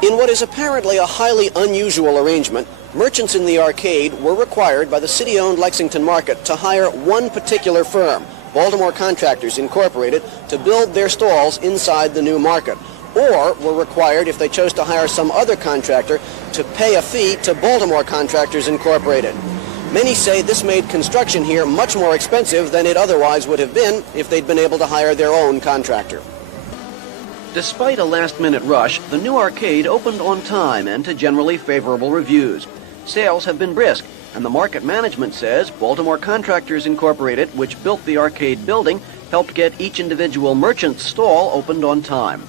In what is apparently a highly unusual arrangement, merchants in the arcade were required by the city-owned Lexington Market to hire one particular firm, Baltimore Contractors Incorporated, to build their stalls inside the new market, or were required, if they chose to hire some other contractor, to pay a fee to Baltimore Contractors Incorporated. Many say this made construction here much more expensive than it otherwise would have been if they'd been able to hire their own contractor. Despite a last-minute rush, the new arcade opened on time and to generally favorable reviews. Sales have been brisk, and the market management says Baltimore Contractors Incorporated, which built the arcade building, helped get each individual merchant's stall opened on time.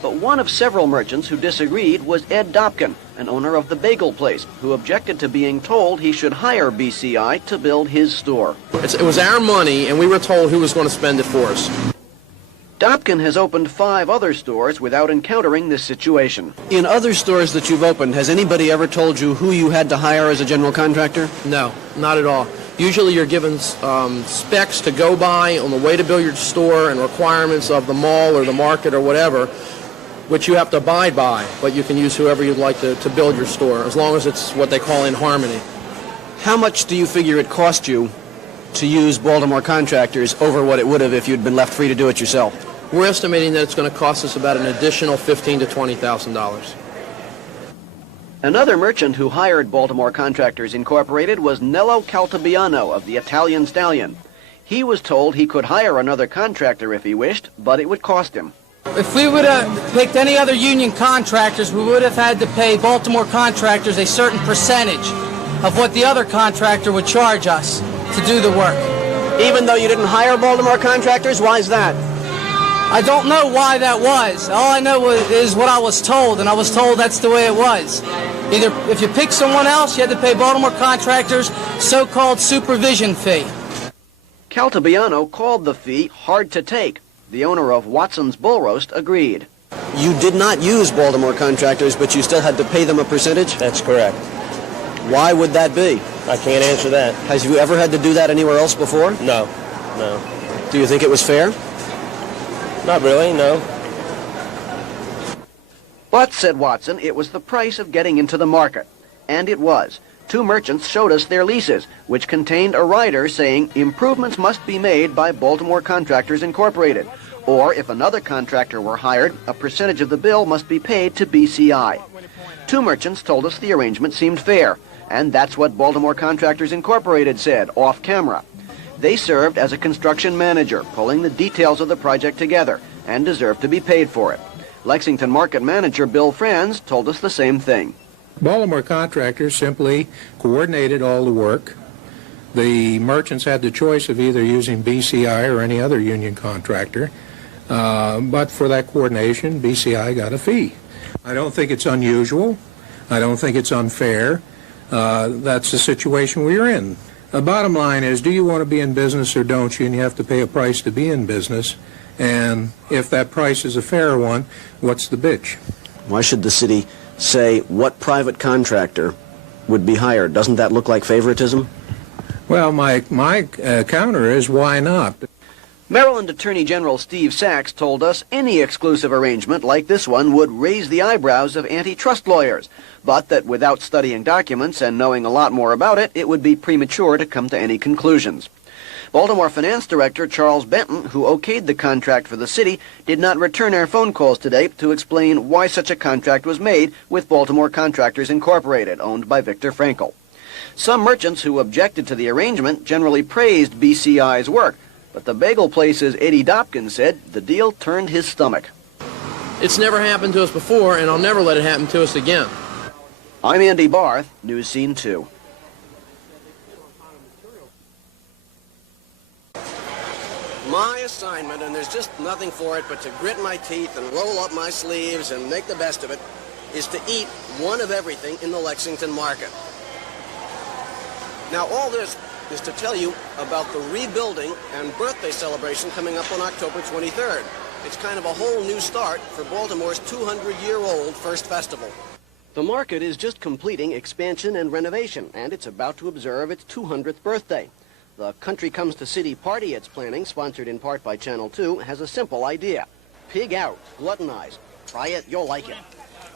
But one of several merchants who disagreed was Ed Dobkin, an owner of the bagel place, who objected to being told he should hire BCI to build his store. It was our money, and we were told who was going to spend it for us. Dobkin has opened 5 other stores without encountering this situation. In other stores that you've opened, has anybody ever told you who you had to hire as a general contractor? No, not at all. Usually you're given specs to go by on the way to build your store and requirements of the mall or the market or whatever, which you have to abide by, but you can use whoever you'd like to build your store, as long as it's what they call in harmony. How much do you figure it cost you to use Baltimore Contractors over what it would have if you'd been left free to do it yourself? We're estimating that it's going to cost us about an additional $15,000 to $20,000. Another merchant who hired Baltimore Contractors Incorporated was Nello Caltabiano of the Italian Stallion. He was told he could hire another contractor if he wished, but it would cost him. If we would have picked any other union contractors, we would have had to pay Baltimore Contractors a certain percentage of what the other contractor would charge us to do the work. Even though you didn't hire Baltimore Contractors? Why is that? I don't know why that was. All I know is what I was told, and I was told that's the way it was. Either if you pick someone else, you had to pay Baltimore Contractors so-called supervision fee. Caltabiano called the fee hard to take. The owner of Watson's Bull Roast agreed. You did not use Baltimore Contractors, but you still had to pay them a percentage? That's correct. Why would that be? I can't answer that. Has you ever had to do that anywhere else before? No, no. Do you think it was fair? Not really, no. But, said Watson, it was the price of getting into the market. And it was. 2 merchants showed us their leases, which contained a rider saying improvements must be made by Baltimore Contractors Incorporated, or if another contractor were hired, a percentage of the bill must be paid to BCI. 2 merchants told us the arrangement seemed fair, and that's what Baltimore Contractors Incorporated said, off camera. They served as a construction manager, pulling the details of the project together, and deserved to be paid for it. Lexington Market Manager Bill Franz told us the same thing. Baltimore Contractors simply coordinated all the work. The merchants had the choice of either using BCI or any other union contractor, but for that coordination, BCI got a fee. I don't think it's unusual. I don't think it's unfair. That's the situation we're in. The bottom line is, do you want to be in business or don't you? And you have to pay a price to be in business. And if that price is a fair one, what's the bitch? Why should the city say what private contractor would be hired? Doesn't that look like favoritism? Well, my counter is, why not? Maryland Attorney General Steve Sachs told us any exclusive arrangement like this one would raise the eyebrows of antitrust lawyers, but that without studying documents and knowing a lot more about it, it would be premature to come to any conclusions. Baltimore Finance Director Charles Benton, who okayed the contract for the city, did not return our phone calls today to explain why such a contract was made with Baltimore Contractors Incorporated, owned by Victor Frankel. Some merchants who objected to the arrangement generally praised BCI's work, but the bagel place's Eddie Dobkin said the deal turned his stomach. It's never happened to us before, and I'll never let it happen to us again. I'm Andy Barth, News Scene 2. My assignment, and there's just nothing for it but to grit my teeth and roll up my sleeves and make the best of it, is to eat one of everything in the Lexington market. Now, all this is to tell you about the rebuilding and birthday celebration coming up on October 23rd. It's kind of a whole new start for Baltimore's 200-year-old first festival. The market is just completing expansion and renovation, and it's about to observe its 200th birthday. The Country Comes to City party it's planning, sponsored in part by Channel 2, has a simple idea. Pig out, gluttonize. Try it, you'll like it.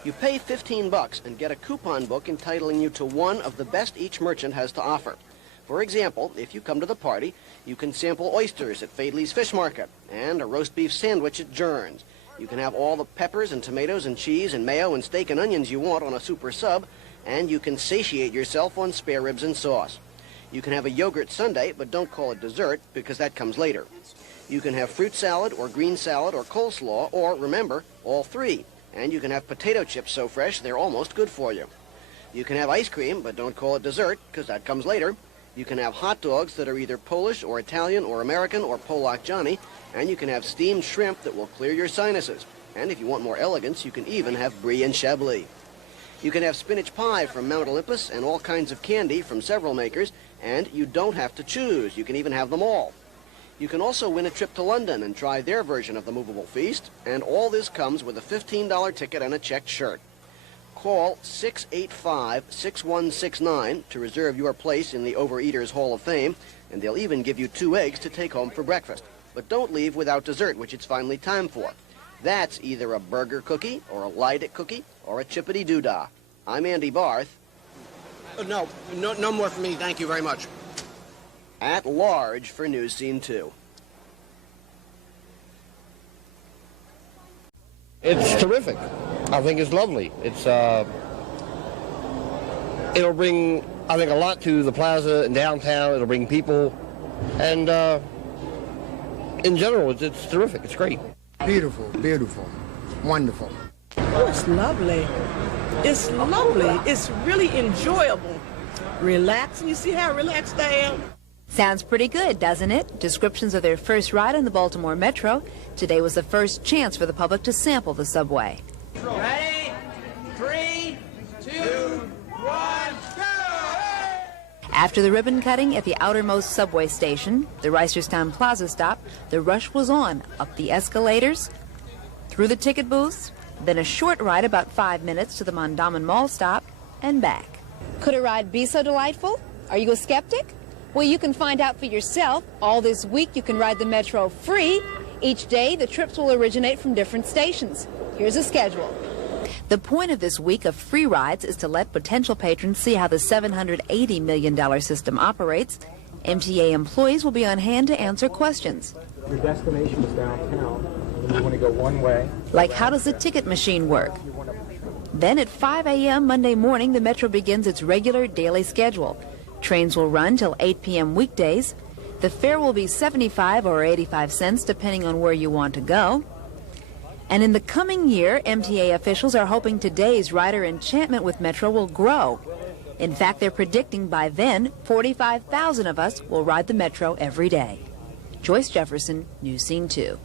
You pay $15 and get a coupon book entitling you to one of the best each merchant has to offer. For example, if you come to the party, you can sample oysters at Fadley's Fish Market and a roast beef sandwich at Jern's. You can have all the peppers and tomatoes and cheese and mayo and steak and onions you want on a super sub, and you can satiate yourself on spare ribs and sauce. You can have a yogurt sundae, but don't call it dessert because that comes later. You can have fruit salad or green salad or coleslaw, or remember, all three. And you can have potato chips so fresh they're almost good for you. You can have ice cream, but don't call it dessert because that comes later. You can have hot dogs that are either Polish or Italian or American or Polak Johnny, and you can have steamed shrimp that will clear your sinuses. And if you want more elegance, you can even have brie and chablis. You can have spinach pie from Mount Olympus and all kinds of candy from several makers, and you don't have to choose. You can even have them all. You can also win a trip to London and try their version of the movable feast, and all this comes with a $15 ticket and a checked shirt. Call 685-6169 to reserve your place in the Overeaters Hall of Fame, and they'll even give you 2 eggs to take home for breakfast. But don't leave without dessert, which it's finally time for. That's either a burger cookie, or a Leidic cookie, or a chippity-doo-dah. I'm Andy Barth. No more for me. Thank you very much. At large for News Scene 2. It's terrific. I think it's lovely. It'll bring, I think, a lot to the plaza and downtown. It'll bring people, and in general, it's terrific. It's great. Beautiful, beautiful, wonderful. Oh, it's lovely. It's lovely. It's really enjoyable. Relaxing. You see how relaxed I am? Sounds pretty good, doesn't it? Descriptions of their first ride on the Baltimore Metro. Today was the first chance for the public to sample the subway. Ready? 3, 2, 1, go! After the ribbon cutting at the outermost subway station, the Reisterstown Plaza stop, the rush was on, up the escalators, through the ticket booths, then a short ride about 5 minutes to the Mondawmin Mall stop, and back. Could a ride be so delightful? Are you a skeptic? Well, you can find out for yourself. All this week you can ride the Metro free. Each day the trips will originate from different stations. Here's a schedule. The point of this week of free rides is to let potential patrons see how the $780 million system operates. MTA employees will be on hand to answer questions. Your destination is downtown, and you want to go one way. Like, how does the ticket machine work? Then at 5 a.m. Monday morning, the Metro begins its regular daily schedule. Trains will run till 8 p.m. weekdays. The fare will be 75 or 85 cents, depending on where you want to go. And in the coming year, MTA officials are hoping today's rider enchantment with Metro will grow. In fact, they're predicting by then, 45,000 of us will ride the Metro every day. Joyce Jefferson, News Scene 2.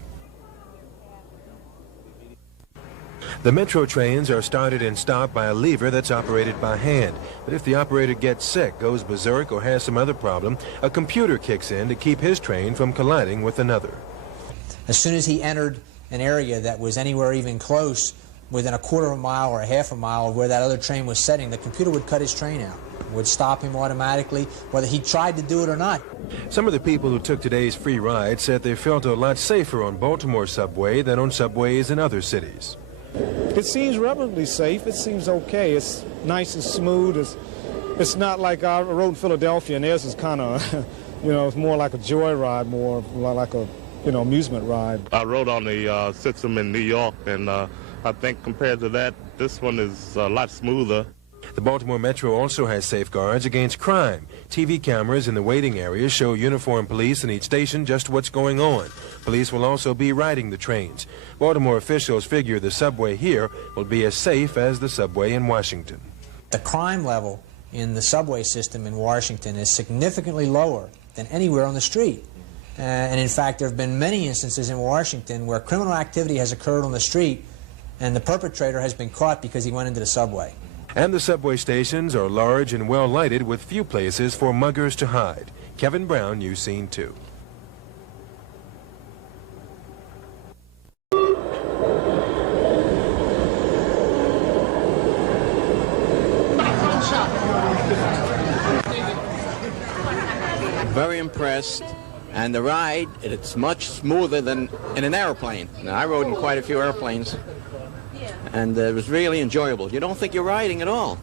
The Metro trains are started and stopped by a lever that's operated by hand. But if the operator gets sick, goes berserk, or has some other problem, a computer kicks in to keep his train from colliding with another. As soon as he entered an area that was anywhere even close, within a quarter of a mile or a half a mile of where that other train was setting, the computer would cut his train out. It would stop him automatically, whether he tried to do it or not. Some of the people who took today's free ride said they felt a lot safer on Baltimore subway than on subways in other cities. It seems relatively safe. It seems okay. It's nice and smooth. It's not like I rode in Philadelphia, and theirs is kind of, it's more like a joyride, more like a, amusement ride. I rode on the system in New York, and I think compared to that, this one is a lot smoother. The Baltimore Metro also has safeguards against crime. TV cameras in the waiting areas show uniformed police in each station just what's going on. Police will also be riding the trains. Baltimore officials figure the subway here will be as safe as the subway in Washington. The crime level in the subway system in Washington is significantly lower than anywhere on the street. And in fact, there have been many instances in Washington where criminal activity has occurred on the street and the perpetrator has been caught because he went into the subway. And the subway stations are large and well lighted with few places for muggers to hide. Kevin Brown, News Scene 2. Very impressed, and the ride, it's much smoother than in an airplane. Now, I rode in quite a few airplanes, and it was really enjoyable. You don't think you're riding at all.